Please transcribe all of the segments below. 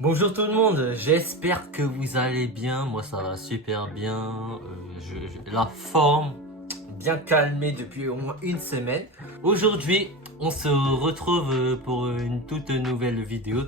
Bonjour tout le monde, j'espère que vous allez bien, moi ça va super bien, la forme bien calmée depuis au moins une semaine. Aujourd'hui on se retrouve pour une toute nouvelle vidéo.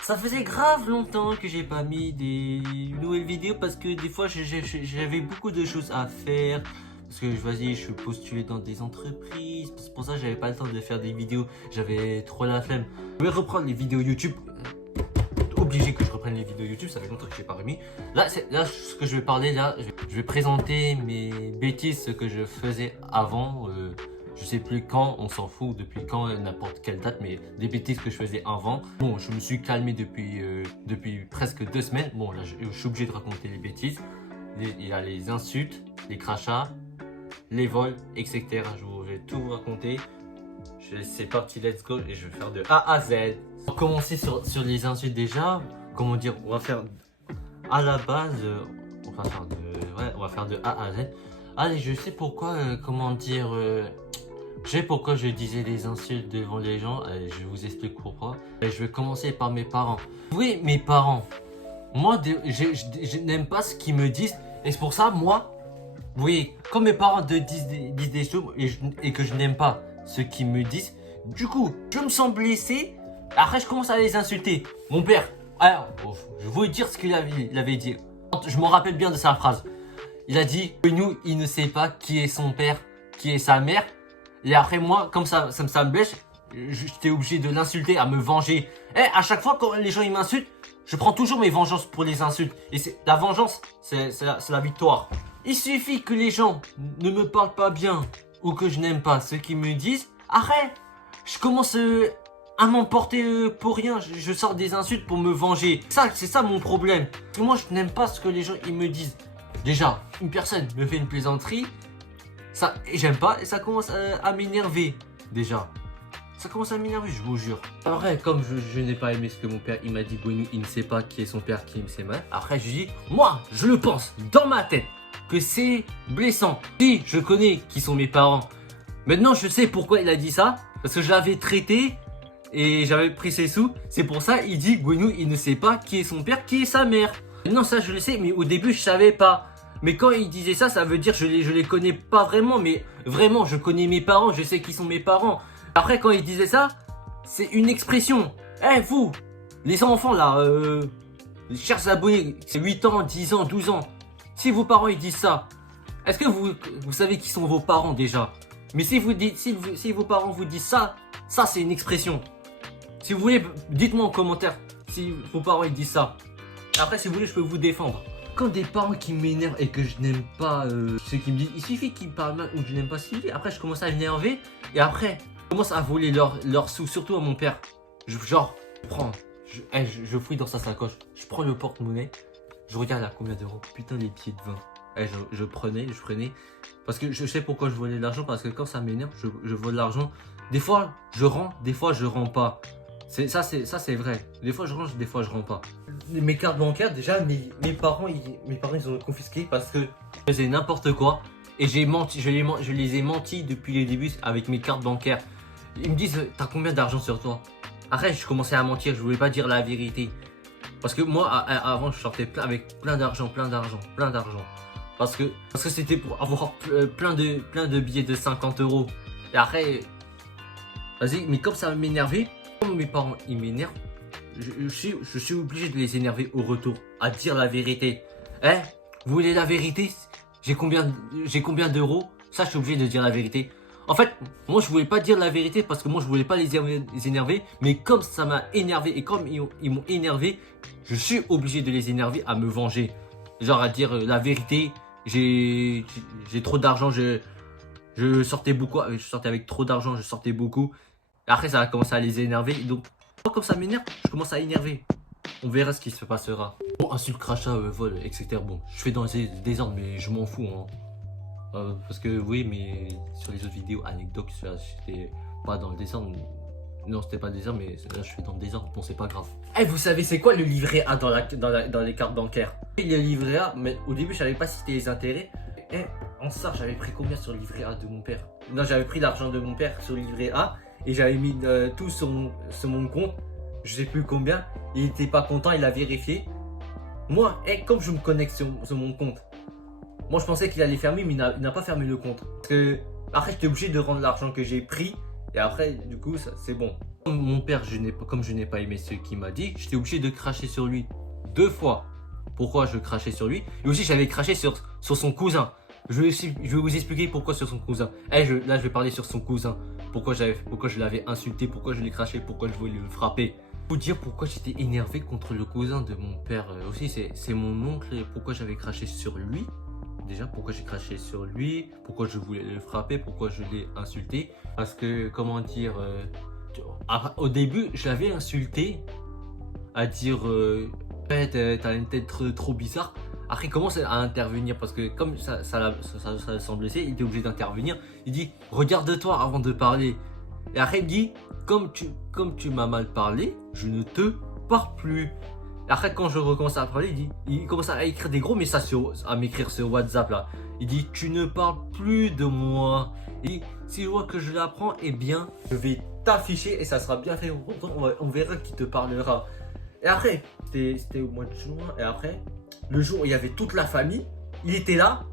Ça faisait grave longtemps que j'ai pas mis des nouvelles vidéos parce que des fois j'avais beaucoup de choses à faire. Parce que vas-y, je postulais dans des entreprises, c'est pour ça que j'avais pas le temps de faire des vidéos, j'avais trop la flemme. Je vais reprendre les vidéos YouTube. Obligé que je reprenne les vidéos YouTube, ça fait longtemps que je n'ai pas remis. Là, ce que je vais parler, là, je vais présenter mes bêtises, ce que je faisais avant. Je sais plus quand, on s'en fout depuis quand, n'importe quelle date, mais des bêtises que je faisais avant. Bon, je me suis calmé depuis presque 2 semaines. Bon, là, je suis obligé de raconter les bêtises. Il y a les insultes, les crachats, les vols, etc. Je vais tout vous raconter. C'est parti, let's go, et je vais faire de A à Z. On va commencer sur les insultes déjà. Comment dire, on va faire à la base, on va faire de A à Z. Allez, je sais pourquoi, comment dire, je sais pourquoi je disais des insultes devant les gens. Allez, je vous explique pourquoi. Et je vais commencer par mes parents. Oui, mes parents. Moi, je n'aime pas ce qu'ils me disent. Et c'est pour ça, moi, oui, quand mes parents disent des choses et que je n'aime pas ce qu'ils me disent, du coup, je me sens blessé. Après, je commence à les insulter. Mon père, alors, je vais vous dire ce il avait dit. Je me rappelle bien de sa phrase. Il a dit que nous, il ne sait pas qui est son père, qui est sa mère. Et après, moi, comme ça me blesse, j'étais obligé de l'insulter, à me venger. Et à chaque fois, quand les gens ils m'insultent, je prends toujours mes vengeances pour les insultes. Et la vengeance, c'est la victoire. Il suffit que les gens ne me parlent pas bien ou que je n'aime pas ce qu'ils me disent. Arrête, je commence à m'emporter pour rien. Je sors des insultes pour me venger. C'est ça mon problème. Parce que moi, je n'aime pas ce que les gens ils me disent. Déjà, une personne me fait une plaisanterie, ça, j'aime pas et ça commence à m'énerver. Déjà, ça commence à m'énerver, je vous jure. Après, comme je n'ai pas aimé ce que mon père il m'a dit, Gwenou, il ne sait pas qui est son père, qui est ses mères. Après, je dis, moi, je le pense dans ma tête que c'est blessant. Si, je connais qui sont mes parents. Maintenant, je sais pourquoi il a dit ça. Parce que je l'avais traité et j'avais pris ses sous. C'est pour ça il dit, Gwenou, il ne sait pas qui est son père, qui est sa mère. Maintenant, ça, je le sais, mais au début, je savais pas. Mais quand il disait ça, ça veut dire que je les connais pas vraiment. Mais vraiment, je connais mes parents, je sais qui sont mes parents. Après, quand il disait ça, c'est une expression. Eh, vous, les enfants là, les chers abonnés, c'est 8 ans, 10 ans, 12 ans. Si vos parents ils disent ça, est-ce que vous savez qui sont vos parents déjà? Mais si vos parents vous disent ça, ça c'est une expression. Si vous voulez, dites-moi en commentaire si vos parents ils disent ça. Après, si vous voulez, je peux vous défendre. Quand des parents qui m'énervent et que je n'aime pas ce qu'ils me disent, il suffit qu'ils me parlent mal ou que je n'aime pas ce qu'ils disent. Après, je commence à m'énerver et après, je commence à voler leurs sous, surtout à mon père. Je prends, je fouille dans sa sacoche, je prends le porte-monnaie, je regarde à combien d'euros. Putain, les pieds de vin. Je prenais. Parce que je sais pourquoi je volais de l'argent, parce que quand ça m'énerve, je vole l'argent. Des fois, je rends, des fois, je rends pas. Ça, c'est vrai. Des fois, je range, des fois, je rends pas. Mes cartes bancaires, déjà, mes parents, ils ont confisqué parce que je faisais n'importe quoi. Et j'ai menti, je les ai menti depuis les débuts avec mes cartes bancaires. Ils me disent, t'as combien d'argent sur toi? Arrête, je commençais à mentir, je voulais pas dire la vérité. Parce que moi, avant, je sortais avec plein d'argent. Parce que c'était pour avoir plein de billets de 50 euros. Et après, vas-y, mais comme ça m'énervait, comme mes parents ils m'énervent, je suis obligé de les énerver au retour, à dire la vérité. Eh, vous voulez la vérité? J'ai combien d'euros? Ça, je suis obligé de dire la vérité. En fait, moi, je voulais pas dire la vérité parce que moi, je voulais pas les énerver. Mais comme ça m'a énervé et comme ils m'ont énervé, je suis obligé de les énerver à me venger. Genre à dire la vérité, j'ai trop d'argent, je sortais beaucoup, je sortais avec trop d'argent, je sortais beaucoup. Après, ça a commencé à les énerver. Donc, comme ça m'énerve, je commence à énerver. On verra ce qui se passera. Bon, insulte, crachat, vol, etc. Bon, je fais dans les désordres, mais je m'en fous. Hein. Parce que, oui, mais sur les autres vidéos, anecdotes, j'étais pas dans le désordre. Non, c'était pas le désordre, mais là, je fais dans le désordre. Bon, c'est pas grave. Eh, vous savez, c'est quoi le livret A dans les cartes bancaires? Il y a le livret A, mais au début, je savais pas si c'était les intérêts. Eh, en ça, j'avais pris combien sur le livret A de mon père? Non, j'avais pris l'argent de mon père sur le livret A et j'avais mis tout sur mon compte. je sais plus combien. Il était pas content, il a vérifié. Moi, comme je me connecte sur mon compte, moi je pensais qu'il allait fermer, mais il n'a pas fermé le compte. Parce que après, j'étais obligé de rendre l'argent que j'ai pris. Et après, du coup, c'est bon. Mon père, comme je n'ai pas aimé ce qu'il m'a dit, j'étais obligé de cracher sur lui 2 fois. Pourquoi je crachais sur lui? Et aussi, j'avais craché sur son cousin. Je vais vous expliquer pourquoi sur son cousin. Là, je vais parler sur son cousin. Pourquoi je l'avais insulté, pourquoi je l'ai craché, pourquoi je voulais le frapper. Pour dire pourquoi j'étais énervé contre le cousin de mon père. Aussi, c'est mon oncle. Et pourquoi j'avais craché sur lui. Déjà, pourquoi j'ai craché sur lui, pourquoi je voulais le frapper, pourquoi je l'ai insulté. Parce que, comment dire, au début, je l'avais insulté à dire t'as une tête trop bizarre. Après, il commence à intervenir parce que, comme ça semble blessé, il était obligé d'intervenir. Il dit regarde-toi avant de parler. Et après, il dit comme tu m'as mal parlé, je ne te parle plus. Après, quand je recommence à parler, il commence à écrire des gros messages à m'écrire sur WhatsApp là. Il dit tu ne parles plus de moi. Et si je vois que je l'apprends, eh bien, je vais t'afficher et ça sera bien fait. On verra qui te parlera. Et après, c'était au mois de juin. Et après, le jour où il y avait toute la famille, il était là.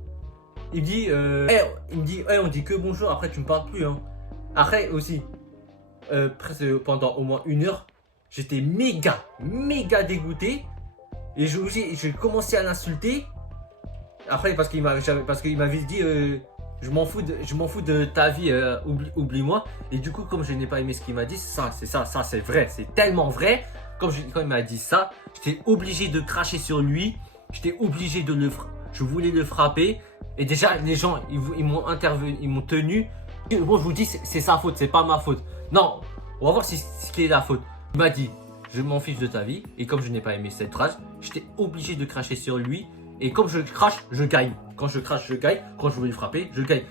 Il me dit, on dit que bonjour. Après, tu me parles plus. Hein. Après aussi, presque pendant au moins 1 heure. J'étais méga dégoûté. Et j'ai commencé à l'insulter. Après, parce qu'il m'avait dit je m'en fous de ta vie, oublie-moi. Et du coup, comme je n'ai pas aimé ce qu'il m'a dit, ça c'est vrai, c'est tellement vrai. Quand il m'a dit ça, j'étais obligé de cracher sur lui. J'étais obligé je voulais le frapper. Et déjà, les gens, ils m'ont intervenu, ils m'ont tenu. Bon, je vous dis, c'est sa faute, c'est pas ma faute. Non, on va voir ce qui est la faute. Il m'a dit, je m'en fiche de ta vie. Et comme je n'ai pas aimé cette phrase, j'étais obligé de cracher sur lui. Et comme je crache, je gagne. Quand je crache, je gagne. Quand je veux le frapper, je gagne.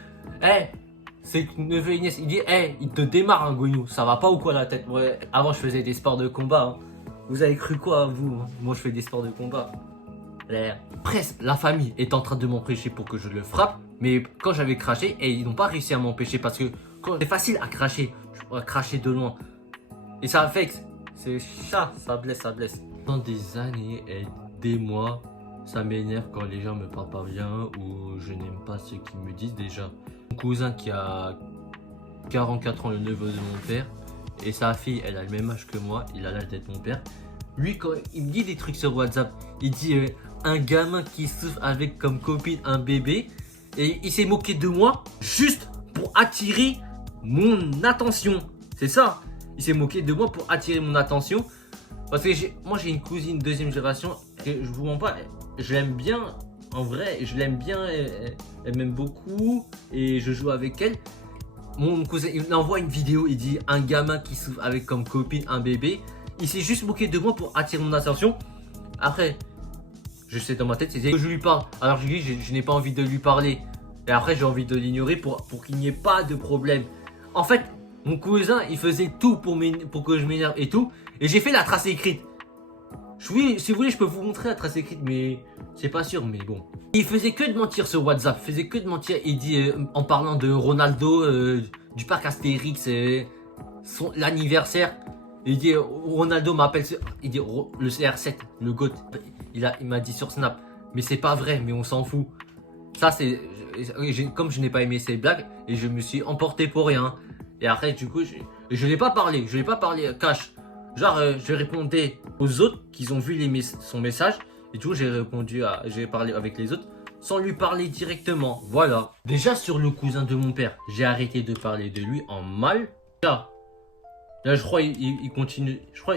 C'est neveu et nièce. Il dit, il te démarre, un Gouinou. Ça va pas ou quoi la tête? Ouais. Avant, je faisais des sports de combat. Hein. Vous avez cru quoi, vous? Moi, je fais des sports de combat. Presque, la famille est en train de m'empêcher pour que je le frappe. Mais quand j'avais craché, ils n'ont pas réussi à m'empêcher. Parce que c'est facile à cracher. Je pourrais cracher de loin. Et ça affecte. C'est ça blesse. Dans des années et des mois, ça m'énerve quand les gens me parlent pas bien ou je n'aime pas ce qu'ils me disent déjà. Mon cousin qui a 44 ans, le neveu de mon père, et sa fille, elle a le même âge que moi, il a l'âge d'être mon père. Lui, quand il me dit des trucs sur WhatsApp, il dit un gamin qui souffre avec comme copine un bébé, et il s'est moqué de moi juste pour attirer mon attention. C'est ça. Il s'est moqué de moi pour attirer mon attention. Parce que moi j'ai une cousine deuxième génération. Et je vous mens pas, je l'aime bien. En vrai, je l'aime bien. Elle m'aime beaucoup. Et je joue avec elle. Mon cousin, il envoie une vidéo. Il dit un gamin qui souffre avec comme copine un bébé. Il s'est juste moqué de moi pour attirer mon attention. Après, je sais dans ma tête, c'est que je lui parle. Alors je lui dis, je n'ai pas envie de lui parler. Et après, j'ai envie de l'ignorer pour qu'il n'y ait pas de problème. En fait, mon cousin, il faisait tout pour que je m'énerve et tout. Et j'ai fait la trace écrite. Oui, si vous voulez, je peux vous montrer la trace écrite, mais c'est pas sûr, mais bon. Il faisait que de mentir sur WhatsApp. Il faisait que de mentir. Il dit, en parlant de Ronaldo, du parc Astérix, l'anniversaire. Il dit, Ronaldo m'appelle. Il dit, le CR7, le GOAT. Il m'a dit sur Snap. Mais c'est pas vrai, mais on s'en fout. Ça, c'est. Comme je n'ai pas aimé ces blagues, et je me suis emporté pour rien. Et après, du coup, je n'ai pas parlé. Je n'ai pas parlé cash. Genre, je répondais aux autres qui ont vu son message. Et du coup, j'ai parlé avec les autres sans lui parler directement. Voilà. Déjà, sur le cousin de mon père, j'ai arrêté de parler de lui en mal. Là, je crois il continue. Je crois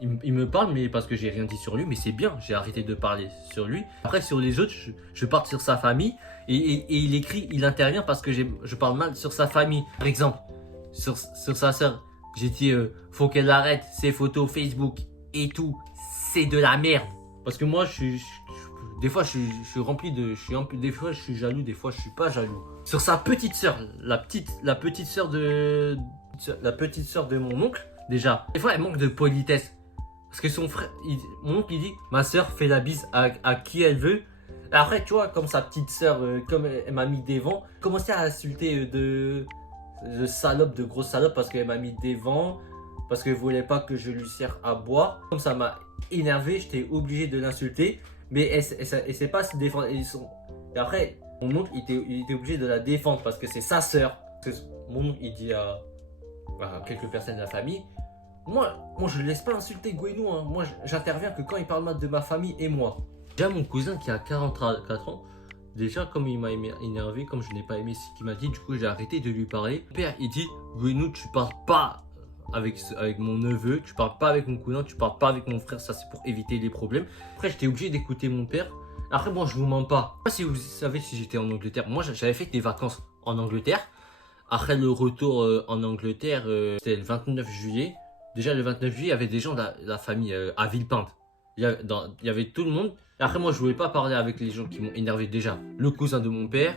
il me parle, mais parce que j'ai rien dit sur lui. Mais c'est bien, j'ai arrêté de parler sur lui. Après, sur les autres, je pars sur sa famille. Et il intervient parce que je parle mal sur sa famille. Par exemple, sur sa soeur, j'ai dit faut qu'elle arrête ses photos Facebook et tout. C'est de la merde. Parce que moi, des fois, je suis rempli de. Des fois, je suis jaloux, des fois, je suis pas jaloux. Sur sa petite soeur, la petite soeur de mon oncle, déjà. Des fois, elle manque de politesse. Parce que son frère, mon oncle, il dit ma soeur fait la bise à qui elle veut. Et après, tu vois, comme sa petite soeur, comme elle m'a mis des vents, commençait à insulter de salope, de grosse salope, parce qu'elle m'a mis des vents, parce que voulait pas que je lui sers à boire. Comme ça m'a énervé, j'étais obligé de l'insulter. Mais elle sait pas se défendre. Et après, mon oncle il était obligé de la défendre parce que c'est sa sœur. Mon oncle il dit à quelques personnes de la famille, moi je ne laisse pas insulter Gwenou, hein. Moi j'interviens que quand il parle mal de ma famille et moi. Déjà mon cousin qui a 44 ans, déjà comme il m'a énervé, comme je n'ai pas aimé ce qu'il m'a dit, du coup j'ai arrêté de lui parler. Mon père il dit, Gwenou tu parles pas avec mon neveu, tu parles pas avec mon cousin, tu parles pas avec mon frère, ça c'est pour éviter les problèmes. Après j'étais obligé d'écouter mon père. Après bon je vous mens pas. Je sais pas si vous savez si j'étais en Angleterre, moi j'avais fait des vacances en Angleterre. Après le retour en Angleterre, c'était le 29 juillet. Déjà le 29 juillet, il y avait des gens de la famille à Villepinte. Il y avait tout le monde. Et après moi je voulais pas parler avec les gens qui m'ont énervé déjà. Le cousin de mon père,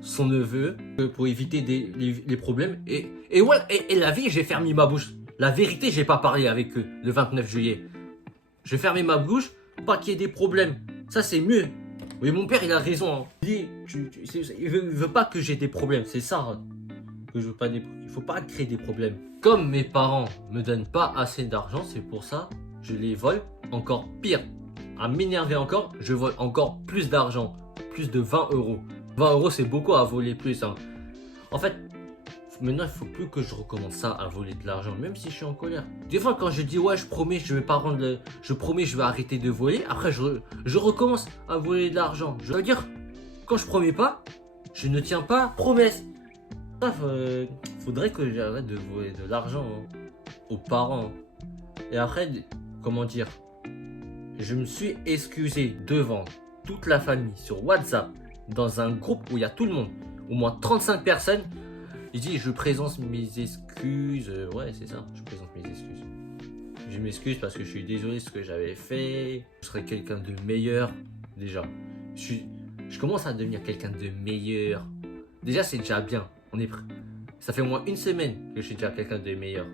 son neveu, pour éviter les problèmes. Et ouais, et la vie, j'ai fermé ma bouche. La vérité, j'ai pas parlé avec eux le 29 juillet. J'ai fermé ma bouche, pas qu'il y ait des problèmes. Ça c'est mieux. Oui, mon père il a raison, hein. Il dit, il veut pas que j'ai des problèmes, c'est ça, hein, que je veux pas il faut pas créer des problèmes. Comme mes parents me donnent pas assez d'argent, c'est pour ça je les vole. Encore pire, à m'énerver encore, je vole encore plus d'argent, plus de 20 euros. 20 euros c'est beaucoup à voler plus, hein. En fait, maintenant il faut plus que je recommence ça à voler de l'argent, même si je suis en colère. Des fois quand je dis ouais je promets je vais pas rendre je promets je vais arrêter de voler, après je recommence à voler de l'argent. Je veux dire, quand je promets pas, je ne tiens pas promesse. Faudrait que j'arrête de voler de l'argent, hein, aux parents, hein. Et après, comment dire, je me suis excusé devant toute la famille sur WhatsApp, dans un groupe où il y a tout le monde, au moins 35 personnes. Il dit je présente mes excuses. Ouais c'est ça, je présente mes excuses. Je m'excuse parce que je suis désolé de ce que j'avais fait. Je serai quelqu'un de meilleur. Déjà, je commence à devenir quelqu'un de meilleur. Déjà c'est déjà bien. Ça fait au moins une semaine que je suis déjà quelqu'un de meilleur.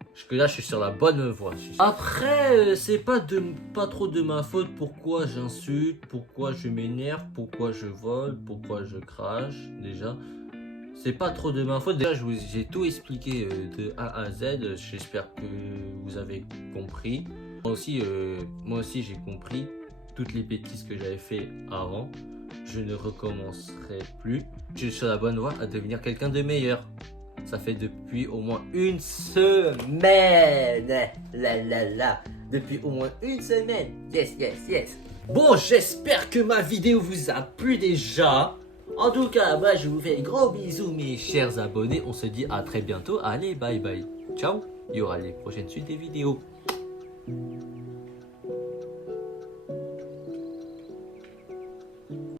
Parce que là je suis sur la bonne voie. Après c'est pas trop de ma faute pourquoi j'insulte, pourquoi je m'énerve, pourquoi je vole, pourquoi je crache. Déjà c'est pas trop de ma faute. Déjà, j'ai tout expliqué de A à Z. J'espère que vous avez compris. Moi aussi j'ai compris toutes les bêtises que j'avais fait avant. Je ne recommencerai plus. Je suis sur la bonne voie à devenir quelqu'un de meilleur. Ça fait depuis au moins une semaine. Depuis au moins une semaine. Yes. Bon, j'espère que ma vidéo vous a plu déjà. En tout cas, moi je vous fais gros bisous mes chers abonnés. On se dit à très bientôt. Allez, bye bye. Ciao. Il y aura les prochaines suites des vidéos.